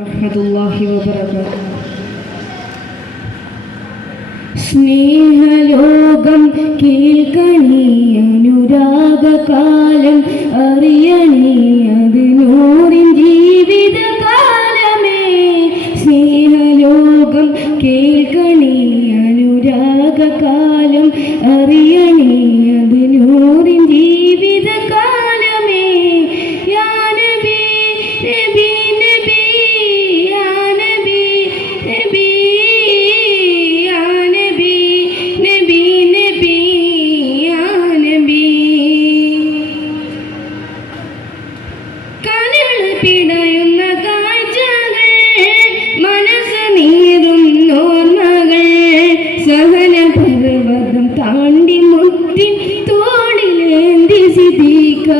വറഹ്മത്തുള്ളാഹി വബറകാതുഹു. സ്നേഹലോകം കേൾക്കണേ, അനുരാഗകാലം അറിയണേ, അത് നൂറിൻ ജീവിതകാലമേ. സ്നേഹലോകം കേൾക്കണേ, അനുരാഗകാലം അറിയണേ, അത് നൂറിൻ ജീവിതകാലമേ. യാ നബി നബി നബി, യാ നബി നബി, യാ നബി നബി നബി, യാ നബി. കനൽ പിടയുന്ന കാഴ്ചകൾ, മനസ്സ് നീറും ഓർമ്മകൾ, സഹന പർവ്വതം താണ്ടി മുട്ടി തോളിലേന്തി സിദ്ദീഖ്